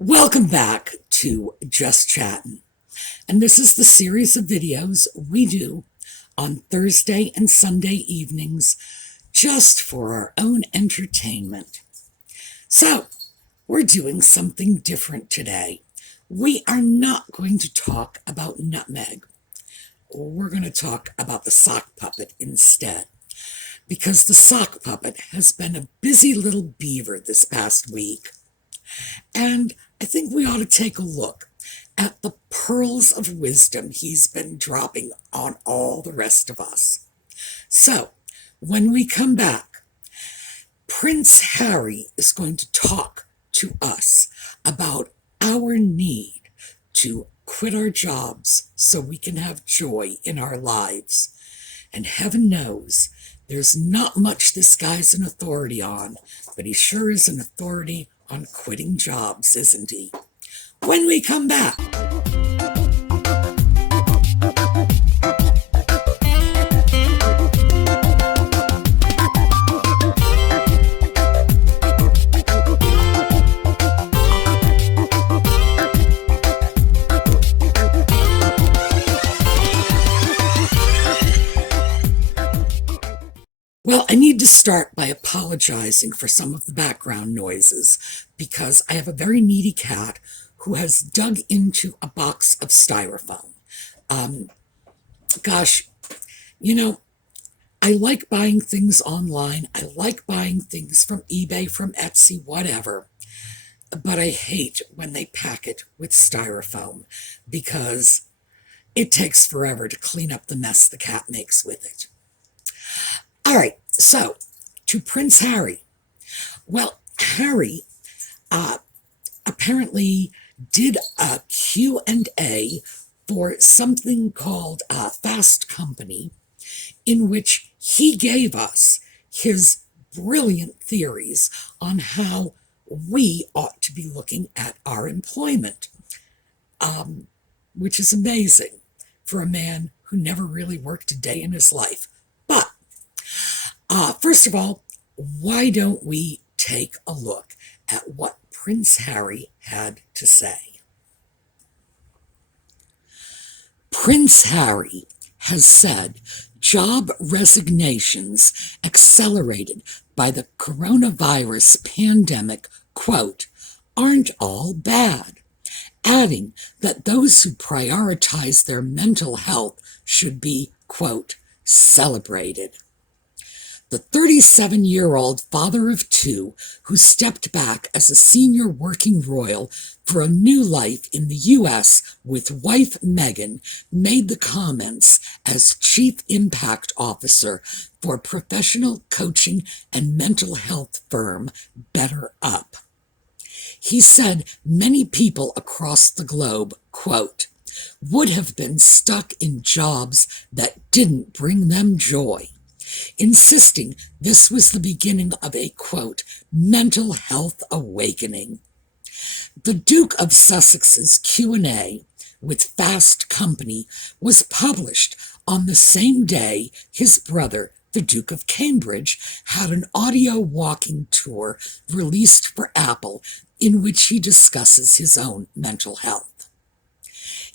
Welcome back to Just Chattin'. And this is the series of videos we do on Thursday and Sunday evenings just for our own entertainment. So, we're doing something different today. We are not going to talk about nutmeg. We're going to talk about the sock puppet instead, because the sock puppet has been a busy little beaver this past week. And I think we ought to take a look at the pearls of wisdom he's been dropping on all the rest of us. So, when we come back, Prince Harry is going to talk to us about our need to quit our jobs so we can have joy in our lives. And heaven knows, there's not much this guy's an authority on, but he sure is an authority on quitting jobs, isn't he? When we come back. Well, I need to start by apologizing for some of the background noises because I have a very needy cat who has dug into a box of styrofoam. Gosh, I like buying things online. I like buying things from eBay, from Etsy, whatever. But I hate when they pack it with styrofoam because it takes forever to clean up the mess the cat makes with it. All right, so to Prince Harry. Well, Harry apparently did a Q&A for something called Fast Company, in which he gave us his brilliant theories on how we ought to be looking at our employment, which is amazing for a man who never really worked a day in his life. But first of all, why don't we take a look at what Prince Harry had to say? Prince Harry has said job resignations accelerated by the coronavirus pandemic, quote, aren't all bad, adding that those who prioritize their mental health should be, quote, celebrated. The 37-year-old father of two, who stepped back as a senior working royal for a new life in the U.S. with wife Meghan, made the comments as Chief Impact Officer for professional coaching and mental health firm BetterUp. He said many people across the globe, quote, would have been stuck in jobs that didn't bring them joy, insisting this was the beginning of a, quote, mental health awakening. The Duke of Sussex's Q&A with Fast Company was published on the same day his brother, the Duke of Cambridge, had an audio walking tour released for Apple in which he discusses his own mental health.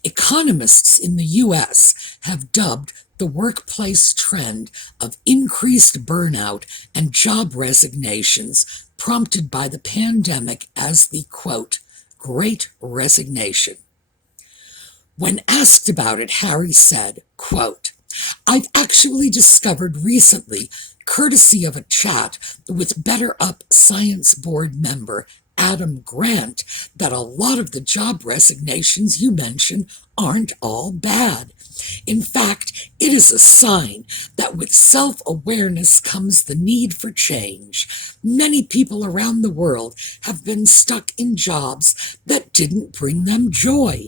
Economists in the U.S. have dubbed the workplace trend of increased burnout and job resignations prompted by the pandemic as the, quote, Great Resignation. When asked about it, Harry said, quote, I've actually discovered recently, courtesy of a chat with BetterUp Science Board member Adam Grant, that a lot of the job resignations you mention aren't all bad. In fact, it is a sign that with self-awareness comes the need for change. Many people around the world have been stuck in jobs that didn't bring them joy,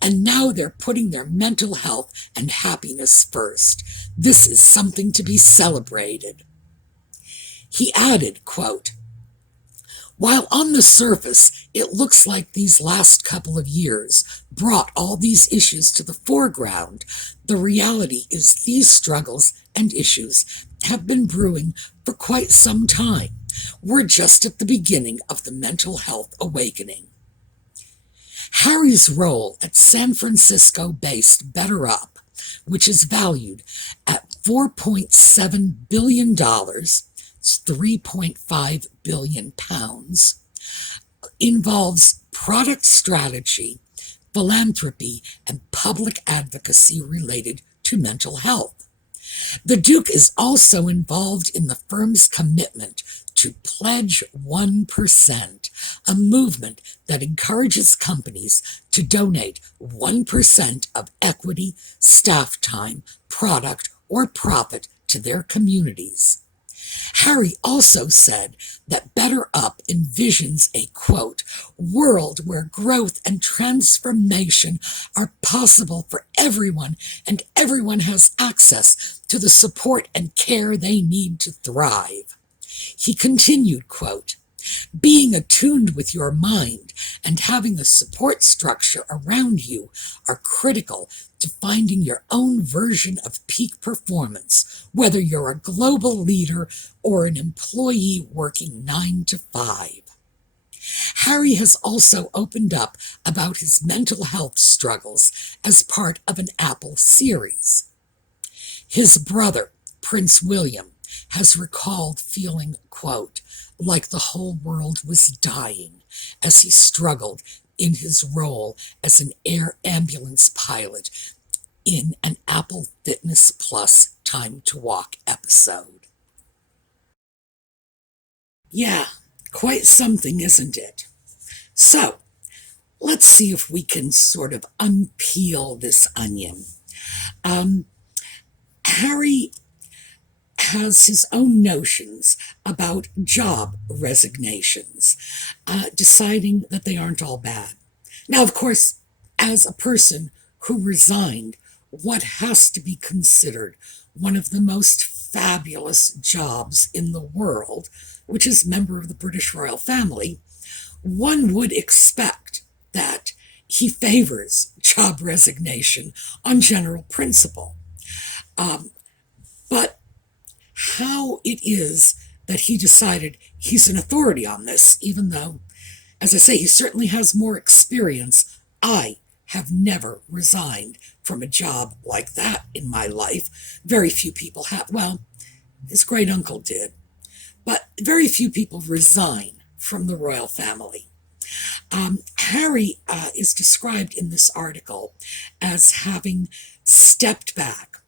and now they're putting their mental health and happiness first. This is something to be celebrated. He added, quote, while on the surface, it looks like these last couple of years brought all these issues to the foreground, the reality is these struggles and issues have been brewing for quite some time. We're just at the beginning of the mental health awakening. Harry's role at San Francisco-based BetterUp, which is valued at $4.7 billion, it's 3.5 billion pounds, involves product strategy, philanthropy, and public advocacy related to mental health. The Duke is also involved in the firm's commitment to Pledge 1%, a movement that encourages companies to donate 1% of equity, staff time, product, or profit to their communities. Harry also said that BetterUp envisions a, quote, world where growth and transformation are possible for everyone and everyone has access to the support and care they need to thrive. He continued, quote, being attuned with your mind and having a support structure around you are critical to finding your own version of peak performance, whether you're a global leader or an employee working 9 to 5. Harry has also opened up about his mental health struggles as part of an Apple series. His brother, Prince William, has recalled feeling, quote, like the whole world was dying as he struggled in his role as an air ambulance pilot in an Apple Fitness Plus Time to Walk episode. Yeah, quite something, isn't it? So, let's see if we can sort of unpeel this onion. Harry has his own notions about job resignations, deciding that they aren't all bad. Now, of course, as a person who resigned what has to be considered one of the most fabulous jobs in the world, which is member of the British royal family, one would expect that he favors job resignation on general principle. But how it is that he decided he's an authority on this, even though, as I say, he certainly has more experience. I have never resigned from a job like that in my life. Very few people have. Well, his great uncle did, but very few people resign from the royal family. Harry is described in this article as having stepped back.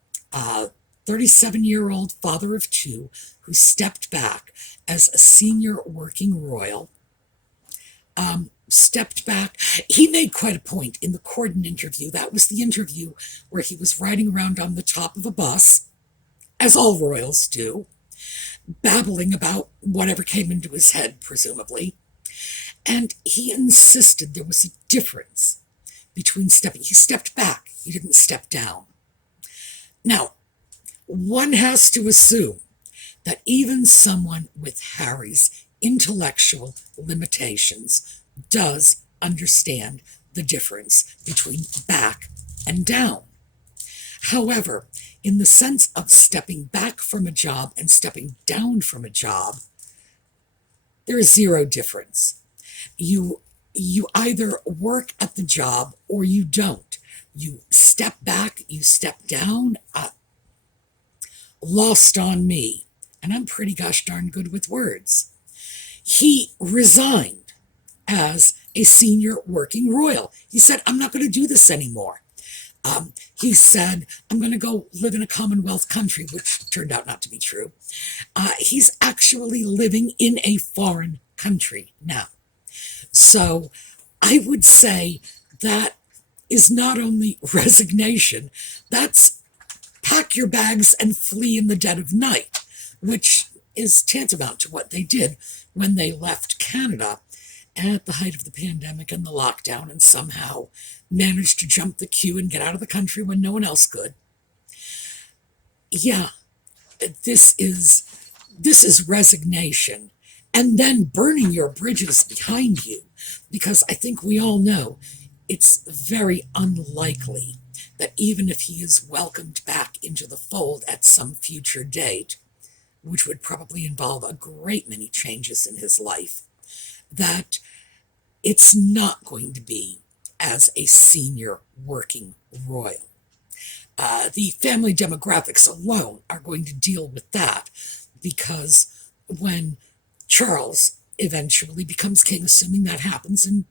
37-year-old father of two who stepped back as a senior working royal, stepped back. He made quite a point in the Corden interview. That was the interview where he was riding around on the top of a bus, as all royals do, babbling about whatever came into his head, presumably. And he insisted there was a difference between stepping. He stepped back. He didn't step down. Now, one has to assume that even someone with Harry's intellectual limitations does understand the difference between back and down. However, in the sense of stepping back from a job and stepping down from a job, there is zero difference. You either work at the job or you don't. You step back, you step down. Lost on me. And I'm pretty gosh darn good with words. He resigned as a senior working royal. He said, I'm not going to do this anymore. He said, I'm going to go live in a Commonwealth country, which turned out not to be true. He's actually living in a foreign country now. So I would say that is not only resignation, that's pack your bags and flee in the dead of night, which is tantamount to what they did when they left Canada at the height of the pandemic and the lockdown and somehow managed to jump the queue and get out of the country when no one else could. Yeah, this is resignation. And then burning your bridges behind you, because I think we all know it's very unlikely that even if he is welcomed back into the fold at some future date, which would probably involve a great many changes in his life, that it's not going to be as a senior working royal. The family demographics alone are going to deal with that, because when Charles eventually becomes king, assuming that happens, and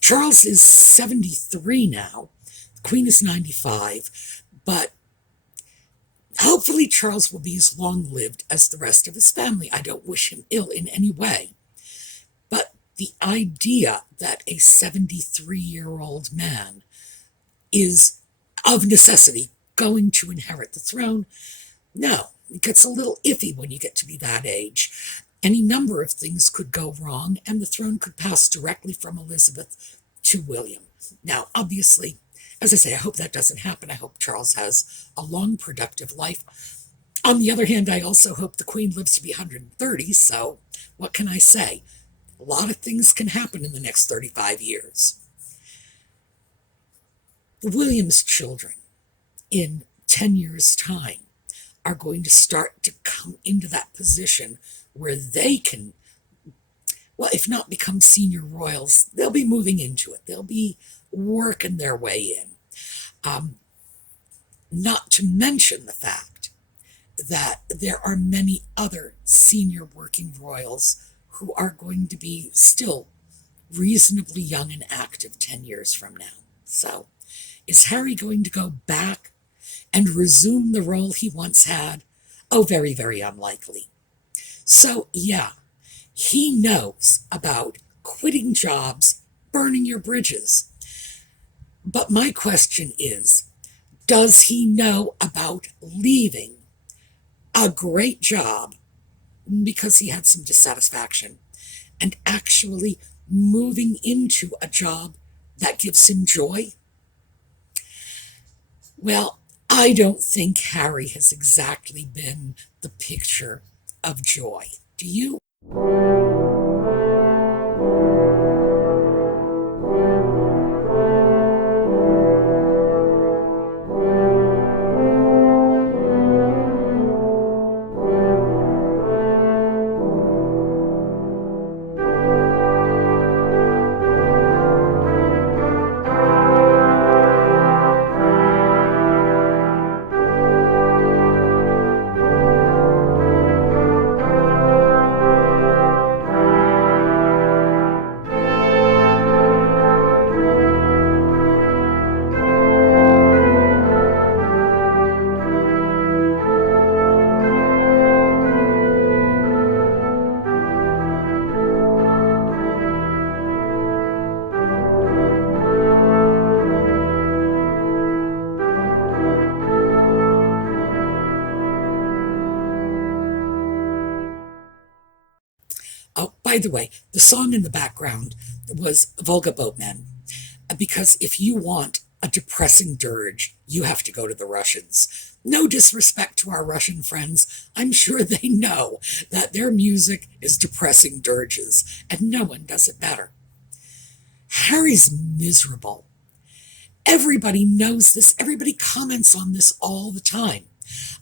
Charles is 73 now, the Queen is 95, but hopefully Charles will be as long-lived as the rest of his family. I don't wish him ill in any way. But the idea that a 73-year-old man is, of necessity, going to inherit the throne, no, it gets a little iffy when you get to be that age. Any number of things could go wrong, and the throne could pass directly from Elizabeth to William. Now, obviously, as I say, I hope that doesn't happen. I hope Charles has a long, productive life. On the other hand, I also hope the Queen lives to be 130, so what can I say? A lot of things can happen in the next 35 years. William's children, in 10 years' time, are going to start to come into that position where they can, well, if not become senior royals, they'll be moving into it. They'll be working their way in. Not to mention the fact that there are many other senior working royals who are going to be still reasonably young and active 10 years from now. So, is Harry going to go back and resume the role he once had? Oh, very, very unlikely. So, yeah, he knows about quitting jobs, burning your bridges. But my question is, does he know about leaving a great job because he had some dissatisfaction and actually moving into a job that gives him joy? Well, I don't think Harry has exactly been the picture of joy. Do you? Oh, by the way, the song in the background was Volga Boatmen, because if you want a depressing dirge, you have to go to the Russians. No disrespect to our Russian friends. I'm sure they know that their music is depressing dirges, and no one does it better. Harry's miserable. Everybody knows this. Everybody comments on this all the time.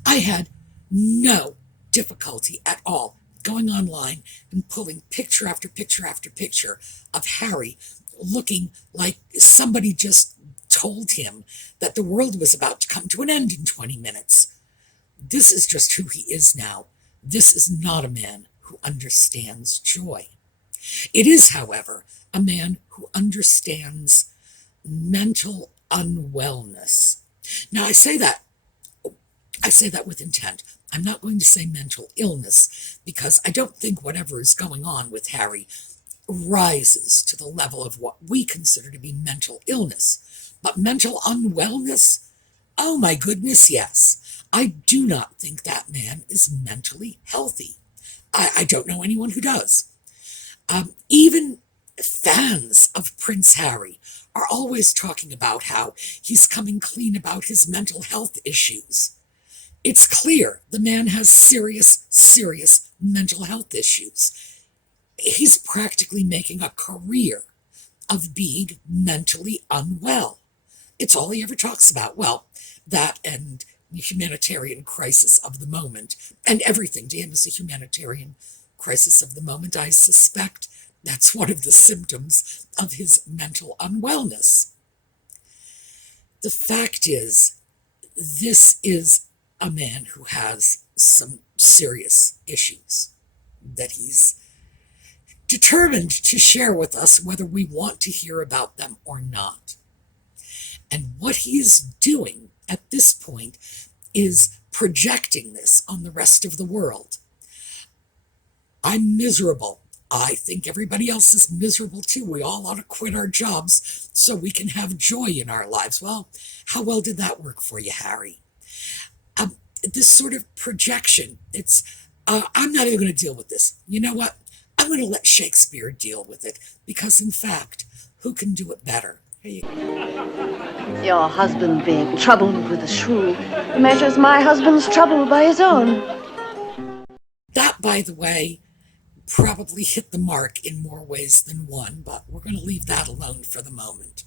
I had no difficulty at all going online and pulling picture after picture after picture of Harry looking like somebody just told him that the world was about to come to an end in 20 minutes. This is just who he is now. This is not a man who understands joy. It is, however, a man who understands mental unwellness. Now, I say that with intent. I'm not going to say mental illness, because I don't think whatever is going on with Harry rises to the level of what we consider to be mental illness. But mental unwellness? Oh my goodness, yes. I do not think that man is mentally healthy. I don't know anyone who does. Even fans of Prince Harry are always talking about how he's coming clean about his mental health issues. It's clear the man has serious, serious mental health issues. He's practically making a career of being mentally unwell. It's all he ever talks about. Well, that and the humanitarian crisis of the moment, and everything to him is a humanitarian crisis of the moment. I suspect That's one of the symptoms of his mental unwellness. The fact is, this is a man who has some serious issues that he's determined to share with us, whether we want to hear about them or not. And what he's doing at this point is projecting this on the rest of the world. I'm miserable. I think everybody else is miserable too. We all ought to quit our jobs so we can have joy in our lives. Well, how well did that work for you, Harry? This sort of projection, I'm not even going to deal with this. You know what? I'm going to let Shakespeare deal with it, because in fact, who can do it better? Your husband being troubled with a shrew measures my husband's trouble by his own. That, by the way, probably hit the mark in more ways than one, but we're going to leave that alone for the moment.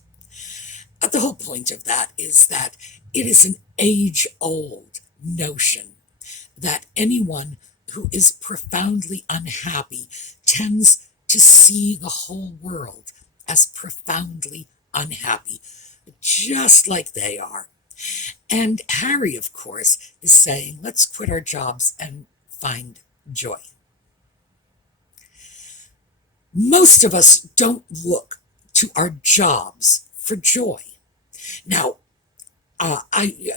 The whole point of that is that it is an age-old notion that anyone who is profoundly unhappy tends to see the whole world as profoundly unhappy, just like they are. And Harry, of course, is saying, let's quit our jobs and find joy. Most of us don't look to our jobs for joy. Now,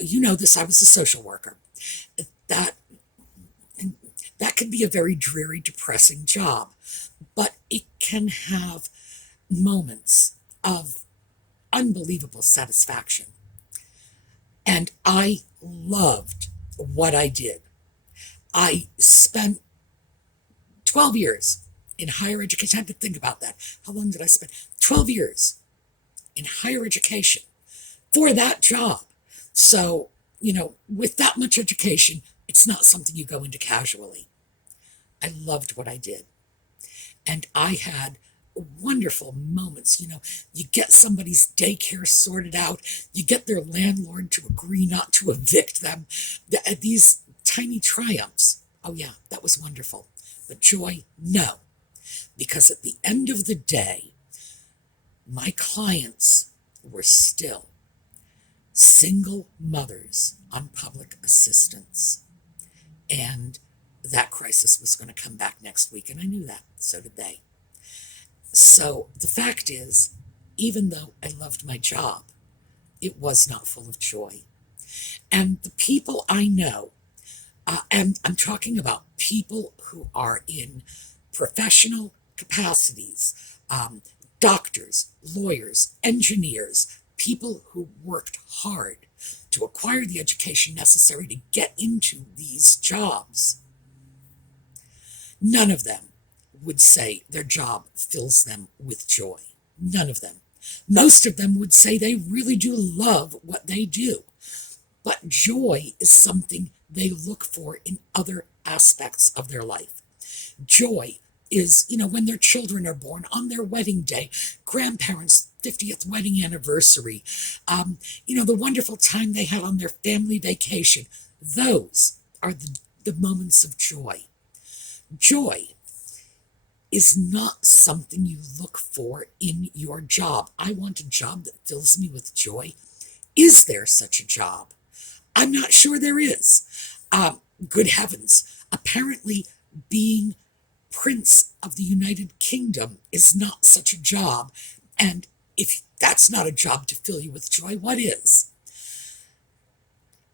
you know this, I was a social worker. That can be a very dreary, depressing job, but it can have moments of unbelievable satisfaction. And I loved what I did. I spent 12 years in higher education. I had to think about that. How long did I spend? 12 years in higher education for that job. So, with that much education, it's not something you go into casually. I loved what I did. And I had wonderful moments. You get somebody's daycare sorted out, you get their landlord to agree not to evict them. These tiny triumphs. Oh, yeah, that was wonderful. But joy, no. Because at the end of the day, my clients were still single mothers on public assistance. And that crisis was going to come back next week, and I knew that. So did they. So the fact is, even though I loved my job, it was not full of joy. And the people I know, and I'm talking about people who are in professional capacities, doctors, lawyers, engineers, people who worked hard to acquire the education necessary to get into these jobs. None of them would say their job fills them with joy. None of them. Most of them would say they really do love what they do. But joy is something they look for in other aspects of their life. Joy is, when their children are born, on their wedding day, grandparents' 50th wedding anniversary, the wonderful time they had on their family vacation. Those are the moments of joy. Joy is not something you look for in your job. I want a job that fills me with joy. Is there such a job? I'm not sure there is. Good heavens. Apparently, being Prince of the United Kingdom is not such a job. And if that's not a job to fill you with joy, what is?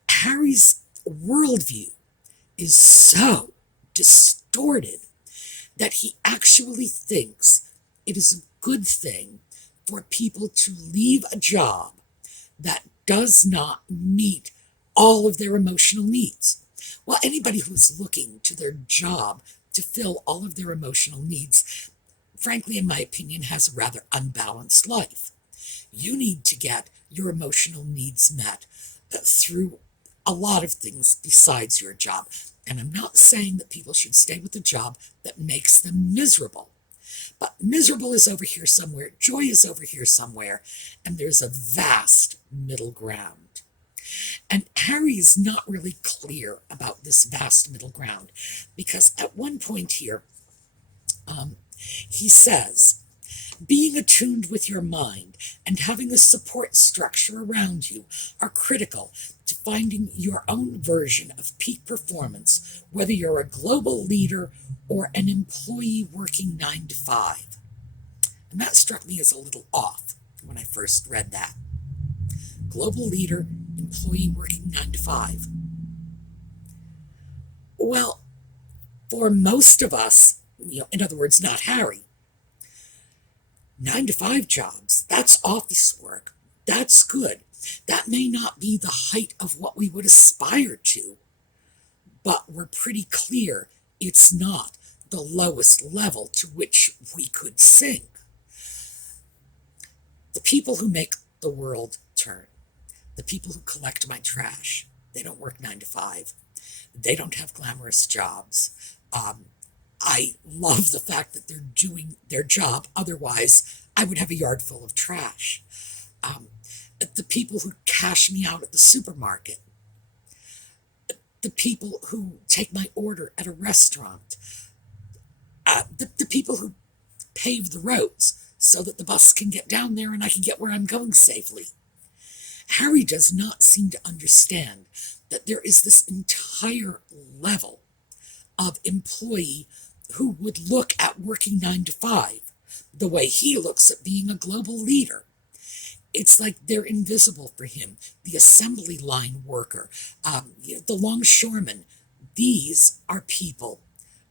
Harry's worldview is so distorted that he actually thinks it is a good thing for people to leave a job that does not meet all of their emotional needs. Well, anybody who's looking to their job to fill all of their emotional needs, frankly, in my opinion, has a rather unbalanced life. You need to get your emotional needs met through a lot of things besides your job. And I'm not saying that people should stay with a job that makes them miserable. But miserable is over here somewhere, joy is over here somewhere, and there's a vast middle ground. And Harry is not really clear about this vast middle ground, because at one point here, He says, being attuned with your mind and having a support structure around you are critical to finding your own version of peak performance, whether you're a global leader or an employee working 9 to 5. And that struck me as a little off when I first read that. Global leader, employee working 9 to 5. Well, for most of us, in other words, not Harry, 9 to 5 jobs, that's office work. That's good. That may not be the height of what we would aspire to, but we're pretty clear it's not the lowest level to which we could sink. The people who make the world turn, the people who collect my trash, they don't work 9 to 5. They don't have glamorous jobs. I love the fact that they're doing their job. Otherwise, I would have a yard full of trash. The people who cash me out at the supermarket, the people who take my order at a restaurant, the people who pave the roads so that the bus can get down there and I can get where I'm going safely. Harry does not seem to understand that there is this entire level of employee who would look at working 9 to 5 the way he looks at being a global leader. It's like they're invisible for him. The assembly line worker, the longshoreman, these are people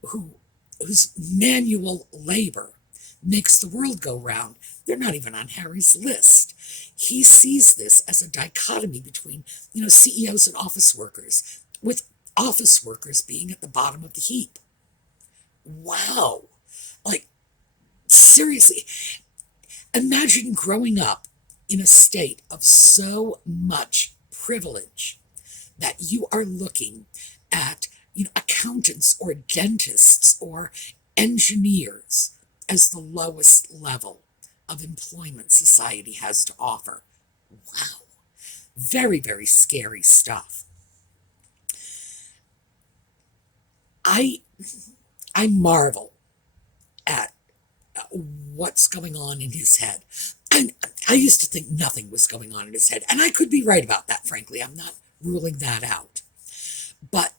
whose manual labor makes the world go round. They're not even on Harry's list. He sees this as a dichotomy between, CEOs and office workers, with office workers being at the bottom of the heap. Wow. Like, seriously, imagine growing up in a state of so much privilege that you are looking at, accountants or dentists or engineers as the lowest level of employment society has to offer. Wow. Very, very scary stuff. I marvel at what's going on in his head. And I used to think nothing was going on in his head. And I could be right about that, frankly. I'm not ruling that out. But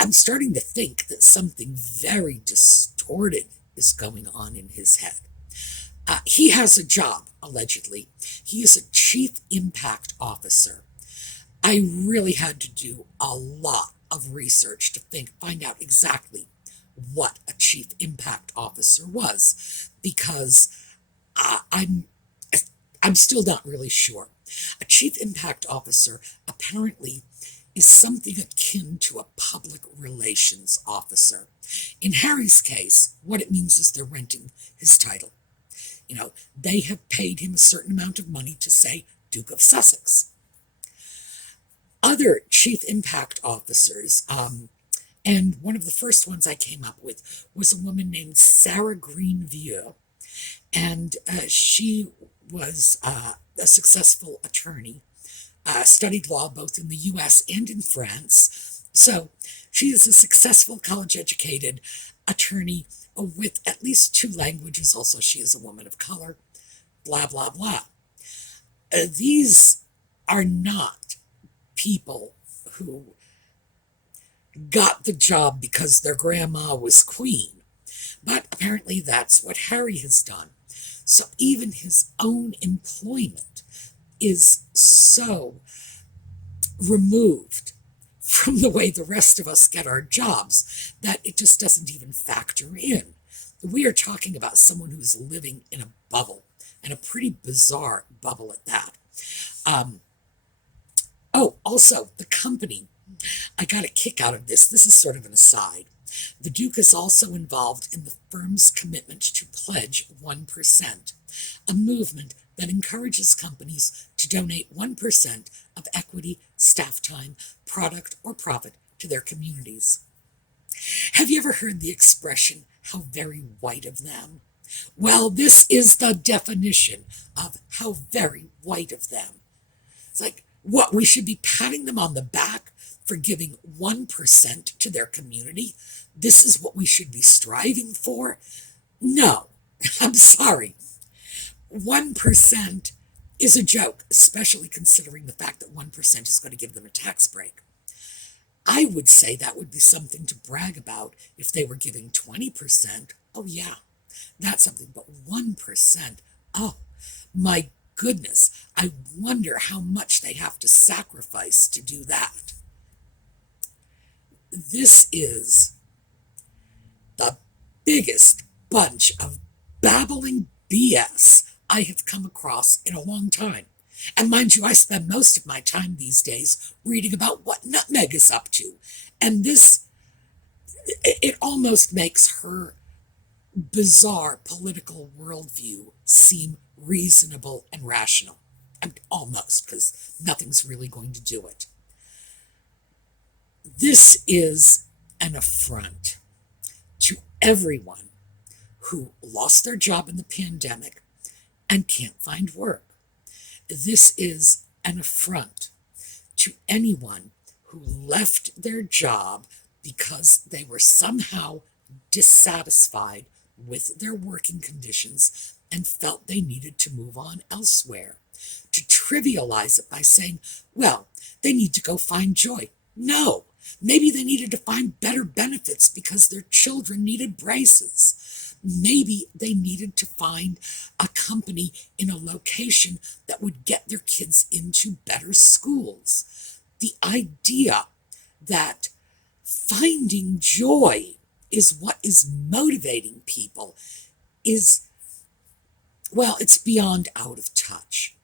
I'm starting to think that something very distorted is going on in his head. He has a job, allegedly. He is a chief impact officer. I really had to do a lot of research to find out exactly what a chief impact officer was, because I'm still not really sure. A chief impact officer apparently is something akin to a public relations officer. In Harry's case, what it means is they're renting his title. They have paid him a certain amount of money to say Duke of Sussex. Other chief impact officers, and one of the first ones I came up with was a woman named Sarah Greenvieux, and she was a successful attorney, studied law both in the U.S. and in France. So she is a successful college-educated attorney with at least 2 languages. Also, she is a woman of color, blah, blah, blah. These are not people who got the job because their grandma was queen. But apparently that's what Harry has done. So even his own employment is so removed from the way the rest of us get our jobs that it just doesn't even factor in. We are talking about someone who's living in a bubble, and a pretty bizarre bubble at that. Also, the company, I got a kick out of this. This is sort of an aside. The Duke is also involved in the firm's commitment to pledge 1%, a movement that encourages companies to donate 1% of equity, staff time, product, or profit to their communities. Have you ever heard the expression, how very white of them? Well, this is the definition of how very white of them. It's like, what, we should be patting them on the back for giving 1% to their community? This is what we should be striving for? No, I'm sorry, 1% is a joke, especially considering the fact that 1% is going to give them a tax break. I would say that would be something to brag about if they were giving 20%. Oh, yeah, that's something. But 1%, oh, my goodness, I wonder how much they have to sacrifice to do that. This is the biggest bunch of babbling BS I have come across in a long time. And mind you, I spend most of my time these days reading about what Nutmeg is up to. And this, it almost makes her bizarre political worldview seem reasonable and rational. And almost, because nothing's really going to do it. This is an affront to everyone who lost their job in the pandemic and can't find work. This is an affront to anyone who left their job because they were somehow dissatisfied with their working conditions and felt they needed to move on elsewhere. To trivialize it by saying, well, they need to go find joy. No, maybe they needed to find better benefits because their children needed braces. Maybe they needed to find a company in a location that would get their kids into better schools. The idea that finding joy is what is motivating people is, well, it's beyond out of touch.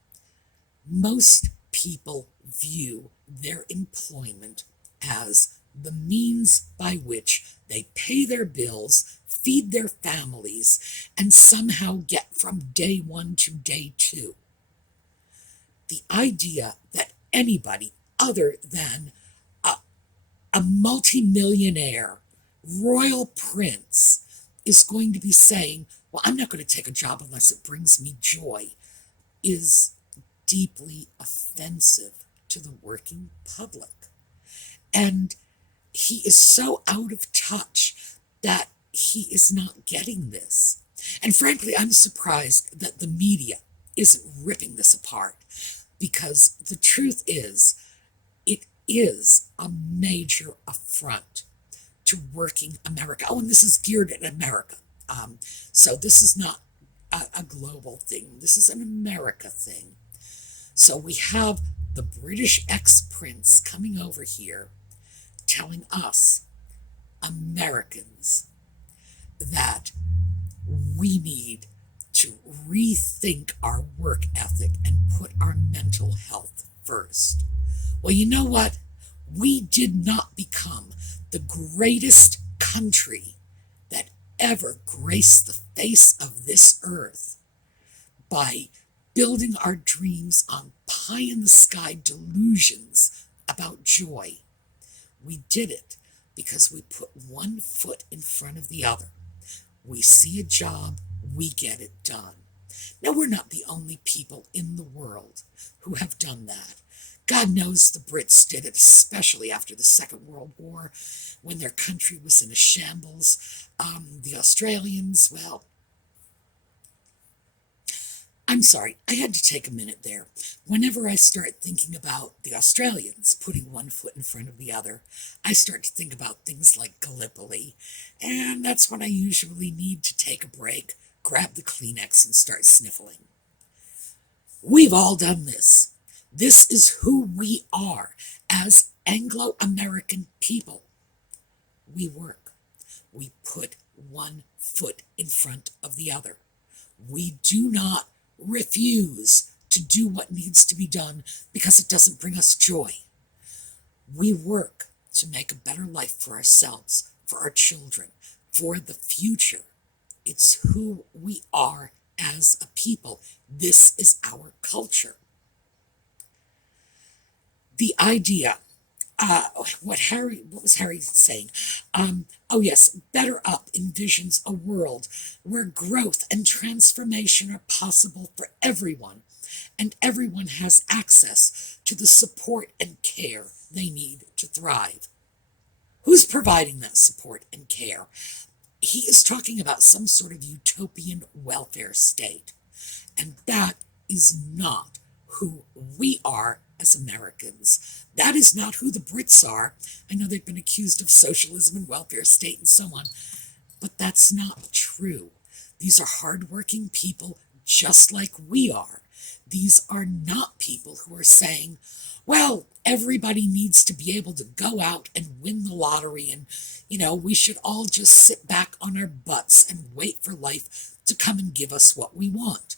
Most people view their employment as the means by which they pay their bills, feed their families, and somehow get from day one to day two. The idea that anybody other than a multimillionaire royal prince is going to be saying, well, I'm not going to take a job unless it brings me joy, is deeply offensive to the working public. And he is so out of touch that he is not getting this. And frankly, I'm surprised that the media isn't ripping this apart, because the truth is, it is a major affront to working America. Oh, and this is geared at America. So this is not a global thing. This is an America thing. So we have the British ex-prince coming over here telling us, Americans, that we need to rethink our work ethic and put our mental health first. Well, you know what? We did not become the greatest country that ever graced the face of this earth by building our dreams on pie-in-the-sky delusions about joy. We did it because we put one foot in front of the other. We see a job, we get it done. Now, we're not the only people in the world who have done that. God knows the Brits did it, especially after the Second World War, when their country was in a shambles. The Australians, well, I'm sorry, I had to take a minute there. Whenever I start thinking about the Australians putting one foot in front of the other, I start to think about things like Gallipoli, and that's when I usually need to take a break, grab the Kleenex, and start sniffling. We've all done this. This is who we are as Anglo-American people. We work. We put one foot in front of the other. We do not refuse to do what needs to be done because it doesn't bring us joy. We work to make a better life for ourselves, for our children, for the future. It's who we are as a people. This is our culture. The idea, what was Harry saying? Oh yes, BetterUp envisions a world where growth and transformation are possible for everyone, and everyone has access to the support and care they need to thrive. Who's providing that support and care? he is talking about some sort of utopian welfare state. And that is not who we are as Americans. That is not who the Brits are. I know they've been accused of socialism and welfare state and so on, but that's not true. These are hardworking people just like we are. These are not people who are saying, well, everybody needs to be able to go out and win the lottery and, we should all just sit back on our butts and wait for life to come and give us what we want.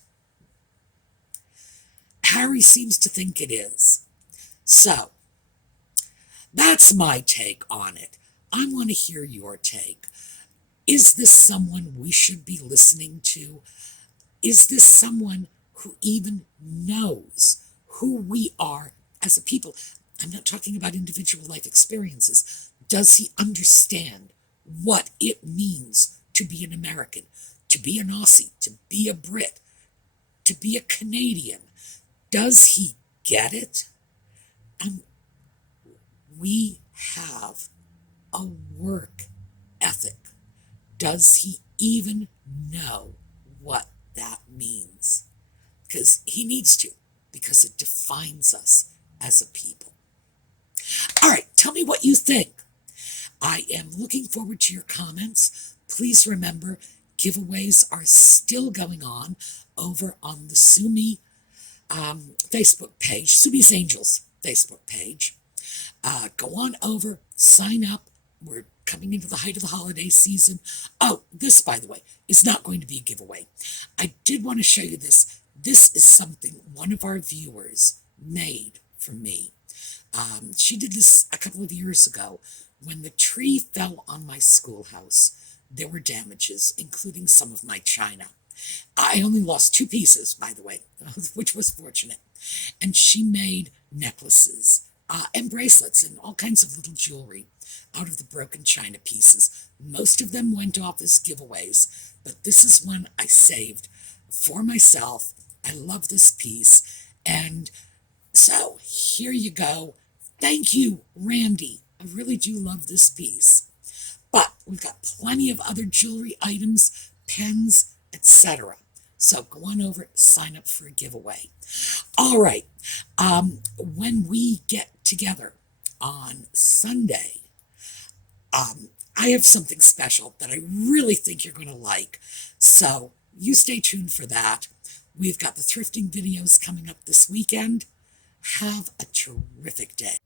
Harry seems to think it is. So, that's my take on it. I want to hear your take. Is this someone we should be listening to? Is this someone who even knows who we are as a people? I'm not talking about individual life experiences. Does he understand what it means to be an American, to be an Aussie, to be a Brit, to be a Canadian? Does he get it? And we have a work ethic. Does he even know what that means? Because he needs to, because it defines us as a people. All right, tell me what you think. I am looking forward to your comments. Please remember, giveaways are still going on over on the Sumi Facebook page, Sumi's Angels Facebook page. Go on over, sign up. We're coming into the height of the holiday season. Oh, this, by the way, is not going to be a giveaway. I did want to show you this. This is something one of our viewers made for me. She did this a couple of years ago. When the tree fell on my schoolhouse, there were damages, including some of my china. I only lost 2 pieces, by the way, which was fortunate. And she made necklaces and bracelets and all kinds of little jewelry out of the broken china pieces. Most of them went off as giveaways, but this is one I saved for myself. I love this piece. And so here you go. Thank you, Randy. I really do love this piece. But we've got plenty of other jewelry items, pens, etc. So go on over, sign up for a giveaway. All right. When we get together on Sunday, I have something special that I really think you're going to like. So you stay tuned for that. We've got the thrifting videos coming up this weekend. Have a terrific day.